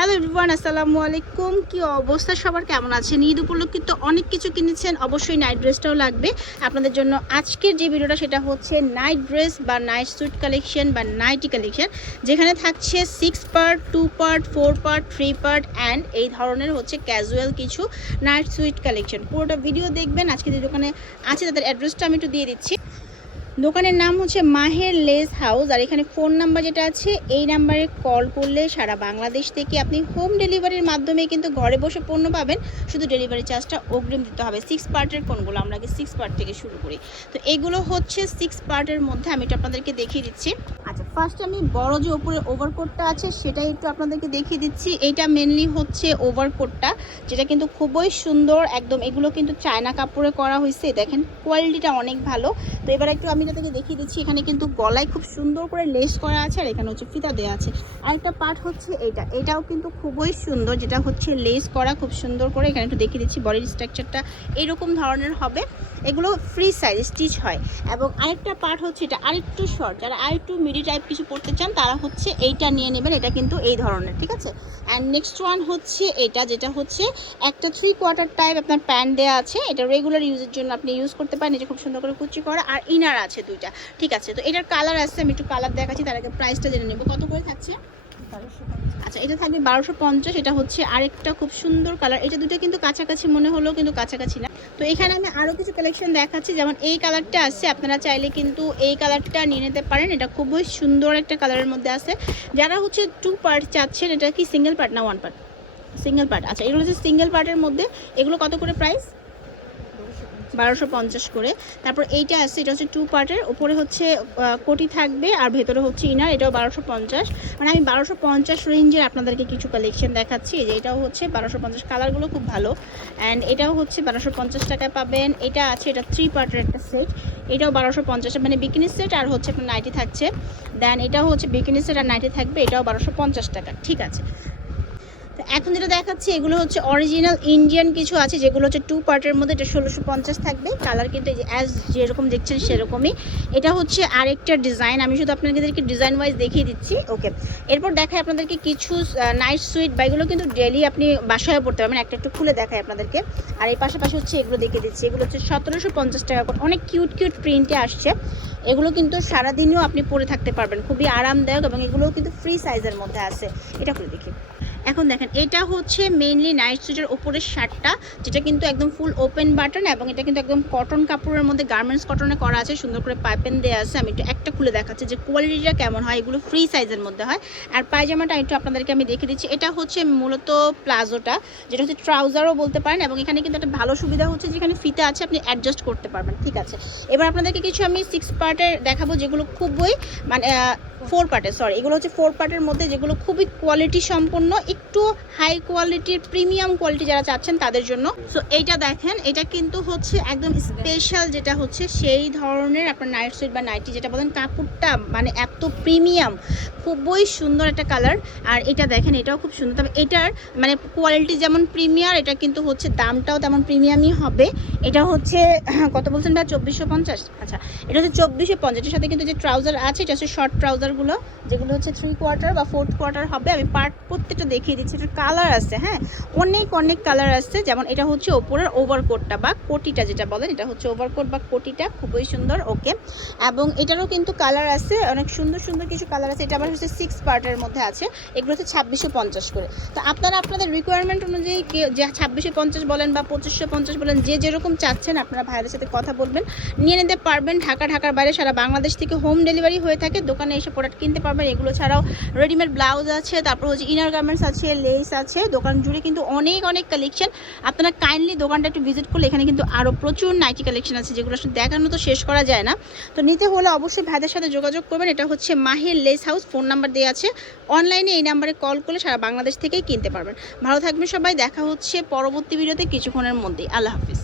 Hello everyone, আসসালামু আলাইকুম। কি অবস্থা সবার? কেমন আছেন? ঈদ উপলক্ষে তো অনেক কিছু কিনেছেন। অবশ্যই নাইট ড্রেসটাও লাগবে। আপনাদের জন্য আজকের যে ভিডিওটা সেটা হচ্ছে নাইট ড্রেস বা নাইট স্যুট কালেকশন বা নাইটি কালেকশন যেখানে থাকছে six part two part four part three part and এই ধরনের হচ্ছে ক্যাজুয়াল কিছু নাইট সুইট কালেকশন পুরোটা ভিডিও দেখবেন। আজকে যে দোকানে আছে তাদের অ্যাড্রেসটা আমি একটু দিয়ে দিচ্ছি। দোকানের নাম হচ্ছে মাহের লেস হাউস, আর এখানে ফোন নাম্বার যেটা আছে, এই নাম্বারে কল করলে সারা বাংলাদেশ থেকে আপনি হোম ডেলিভারির মাধ্যমে কিন্তু ঘরে বসে পণ্য পাবেন। শুধু ডেলিভারি চার্জটা অগ্রিম দিতে হবে। সিক্স পার্টের ফোনগুলো আমরা আগে সিক্স পার্ট থেকে শুরু করি। তো এগুলো হচ্ছে সিক্স পার্টের মধ্যে, আমি এটা আপনাদেরকে দেখিয়ে দিচ্ছি। আচ্ছা ফার্স্ট আমি বড় যে ওপরে ওভারকোটটা আছে, সেটাই একটু আপনাদেরকে দেখিয়ে দিচ্ছি। এইটা মেনলি হচ্ছে ওভারকোটটা যেটা কিন্তু খুবই সুন্দর, একদম এগুলো কিন্তু চায়না কাপড়ে করা হয়েছে। দেখেন কোয়ালিটিটা অনেক ভালো। তো এবার একটু আমি এটাকে দেখিয়ে দিচ্ছি, এখানে কিন্তু গলায় খুব সুন্দর করে লেস করা আছে আর এখানে হচ্ছে ফিতা দেওয়া আছে। আর একটা পার্ট হচ্ছে এটা। এটাও কিন্তু খুবই সুন্দর, যেটা হচ্ছে লেস করা, খুব সুন্দর করে। এখানে একটু দেখিয়ে দিচ্ছি বডির স্ট্রাকচারটা এরকম ধরনের হবে। এগুলো ফ্রি সাইজ স্টিচ হয়। এবং আরেকটা পার্ট হচ্ছে এটা আরেকটু শর্ট যারা আরেকটু মিডি টাইপ কিছু পড়তে চান, তারা হচ্ছে এইটা নিয়ে নেবেন, এটা কিন্তু এই ধরনের, ঠিক আছে? অ্যান্ড নেক্সট ওয়ান হচ্ছে এটা, যেটা হচ্ছে একটা থ্রি কোয়ার্টার টাইপ আপনার প্যান্ট দেওয়া আছে, এটা রেগুলার ইউজের জন্য আপনি ইউজ করতে পারেন এটা খুব সুন্দর করে কুচি করা, আর ইনার আছে দুইটা, ঠিক আছে? তো এটার কালার আসছে, আমি একটু কালার দেখাচ্ছি, তার আগে প্রাইসটা জেনে নেব। কত করে থাকছে? আচ্ছা এটা থাকবে বারোশো পঞ্চাশ, এটা হচ্ছে আরেকটা খুব সুন্দর কালার এটা দুটো কিন্তু কাছাকাছি মনে হলেও কিন্তু কাছাকাছি না। তো এখানে আমি আরও কিছু কালেকশন দেখাচ্ছি, যেমন এই কালারটা আছে, আপনারা চাইলে কিন্তু এই কালারটা নিয়ে নিতে পারেন। এটা খুবই সুন্দর একটা কালারের মধ্যে আছে। যারা হচ্ছে টু পার্ট চাচ্ছেন, এটা কি সিঙ্গেল পার্ট না ওয়ান পার্ট সিঙ্গেল পার্ট আচ্ছা এগুলো হচ্ছে সিঙ্গেল পার্টের মধ্যে, এগুলো কত করে প্রাইস বারোশো পঞ্চাশ করে। তারপর এইটা আছে, এটা হচ্ছে টু পার্টের উপরে হচ্ছে কোটি থাকবে আর ভেতরে হচ্ছে ইনার এটাও বারোশো পঞ্চাশ। মানে আমি বারোশো পঞ্চাশ রেঞ্জের আপনাদেরকে কিছু কালেকশন দেখাচ্ছি যে এটাও হচ্ছে বারোশো পঞ্চাশ কালারগুলো খুব ভালো। অ্যান্ড এটাও হচ্ছে বারোশো পঞ্চাশ টাকায় পাবেন। এটা আছে, এটা থ্রি পার্টের একটা সেট এটাও বারোশো পঞ্চাশ মানে বিকিনি সেট আর হচ্ছে আপনার নাইটি থাকছে। দেন এটাও হচ্ছে বিকিনি সেট আর নাইটি থাকবে, এটাও বারোশো পঞ্চাশ টাকা, ঠিক আছে। এখন যেটা দেখাচ্ছি, এগুলো হচ্ছে অরিজিনাল ইন্ডিয়ান কিছু আছে, যেগুলো হচ্ছে টু পার্টের মধ্যে, এটা ষোলোশো পঞ্চাশ থাকবে। কালার কিন্তু অ্যাজ যেরকম দেখছেন সেরকমই। এটা হচ্ছে আরেকটা ডিজাইন আমি শুধু আপনাদেরকে ডিজাইন ওয়াইজ দেখিয়ে দিচ্ছি ওকে এরপর দেখায় আপনাদেরকে কিছু নাইট সুইট বা এগুলো কিন্তু ডেলি আপনি বাসায় পড়তে পারবেন, একটা একটু খুলে দেখায় আপনাদেরকে। আর এই পাশাপাশি হচ্ছে এগুলো দেখিয়ে দিচ্ছি, এগুলো হচ্ছে সতেরোশো পঞ্চাশ টাকা করে, অনেক কিউট কিউট প্রিন্টে আসছে। এগুলো কিন্তু সারাদিনও আপনি পরে থাকতে পারবেন, খুবই আরামদায়ক এবং এগুলোও কিন্তু ফ্রি সাইজের মধ্যে আছে। এটা করে দেখি। এখন দেখেন, এটা হচ্ছে মেইনলি নাইট স্যুটের ওপরের শার্টটা, যেটা কিন্তু একদম ফুল ওপেন বাটন এবং এটা কিন্তু একদম কটন কাপড়ের মধ্যে গার্মেন্টস কটনে করা আছে, সুন্দর করে পাইপেন দেওয়া আছে। আমি একটু একটা খুলে দেখাচ্ছি যে কোয়ালিটিটা কেমন হয়, এগুলো ফ্রি সাইজের মধ্যে হয়। আর পায়জামাটা একটু আপনাদেরকে আমি দেখে দিচ্ছি, এটা হচ্ছে মূলত প্লাজোটা, যেটা হচ্ছে ট্রাউজারও বলতে পারেন এবং এখানে কিন্তু একটা ভালো সুবিধা হচ্ছে যেখানে ফিতে আছে, আপনি অ্যাডজাস্ট করতে পারবেন, ঠিক আছে? এবার আপনাদেরকে কিছু আমি সিক্স পার্টের দেখাবো যেগুলো খুবই মানে ফোর পার্টের সরি এগুলো হচ্ছে ফোর পার্টের মধ্যে যেগুলো খুবই কোয়ালিটি সম্পন্ন একটু হাই কোয়ালিটির প্রিমিয়াম কোয়ালিটি যারা চাচ্ছেন তাদের জন্য। সো এইটা দেখেন, এটা কিন্তু হচ্ছে একদম স্পেশাল যেটা হচ্ছে সেই ধরনের আপনার নাইট সুইট বা নাইটি যেটা বলেন, কাপড়টা মানে এত প্রিমিয়াম খুবই সুন্দর একটা কালার আর এটা দেখেন, এটাও খুব সুন্দর। তবে এটার মানে কোয়ালিটি যেমন প্রিমিয়ার এটা কিন্তু হচ্ছে দামটাও তেমন প্রিমিয়ামই হবে। এটা হচ্ছে, কত বলছেন ভাই? চব্বিশশো পঞ্চাশ? আচ্ছা এটা হচ্ছে চব্বিশশো পঞ্চাশের সাথে কিন্তু যে ট্রাউজার আছে, এটা হচ্ছে শর্ট ট্রাউজারগুলো যেগুলো হচ্ছে থ্রি কোয়ার্টার বা ফোর্থ কোয়ার্টার হবে। আমি পার্ট প্রত্যেকটা দেখিয়ে দিচ্ছি, এটার কালার আছে হ্যাঁ? অনেক অনেক কালার আছে, যেমন এটা হচ্ছে ওপরের ওভারকোটটা বা কোটিটা যেটা বলেন, এটা হচ্ছে ওভারকোট বা কোটিটা, খুবই সুন্দর ওকে এবং এটারও কিন্তু কালার আছে, অনেক সুন্দর সুন্দর কিছু কালার আছে, এটা আবার হচ্ছে সিক্স পার্টের মধ্যে আছে, এগুলো হচ্ছে ছাব্বিশশো পঞ্চাশ করে। তো আপনারা আপনাদের রিকোয়ারমেন্ট অনুযায়ী যে ছাব্বিশশো পঞ্চাশ বলেন বা পঁচিশশো পঞ্চাশ বলেন, যে যেরকম চাচ্ছেন, আপনারা ভাইয়ের সাথে কথা বলবেন। নিয়ে নিতে পারবেন, ঢাকা, ঢাকার বাইরে সারা বাংলাদেশ থেকে হোম ডেলিভারি হয়ে থাকে, দোকানে এসে প্রোডাক্ট কিনতে পারবেন, এগুলো ছাড়াও রেডিমেড ব্লাউজ আছে, তারপর হচ্ছে ইনার গার্মেন্টস আছে লেস আছে, দোকান জুড়ে কিন্তু অনেক অনেক কালেকশন আপনারা কাইন্ডলি দোকানটা একটু ভিজিট করলে এখানে কিন্তু আরও প্রচুর নাইটি কালেকশন আছে, যেগুলো আসলে দেখানো তো শেষ করা যায় না। তো নিতে হলে অবশ্যই ভাইদের সাথে যোগাযোগ করবেন। এটা হচ্ছে Mahir lace house phone number দেওয়া আছে। অনলাইনে এই নাম্বারে কল করলে সারা বাংলাদেশ থেকেই কিনতে পারবেন। ভালো থাকবেন সবাই, দেখা হচ্ছে পরবর্তী ভিডিওতে কিছুক্ষণের মধ্যেই। আল্লাহ হাফিজ।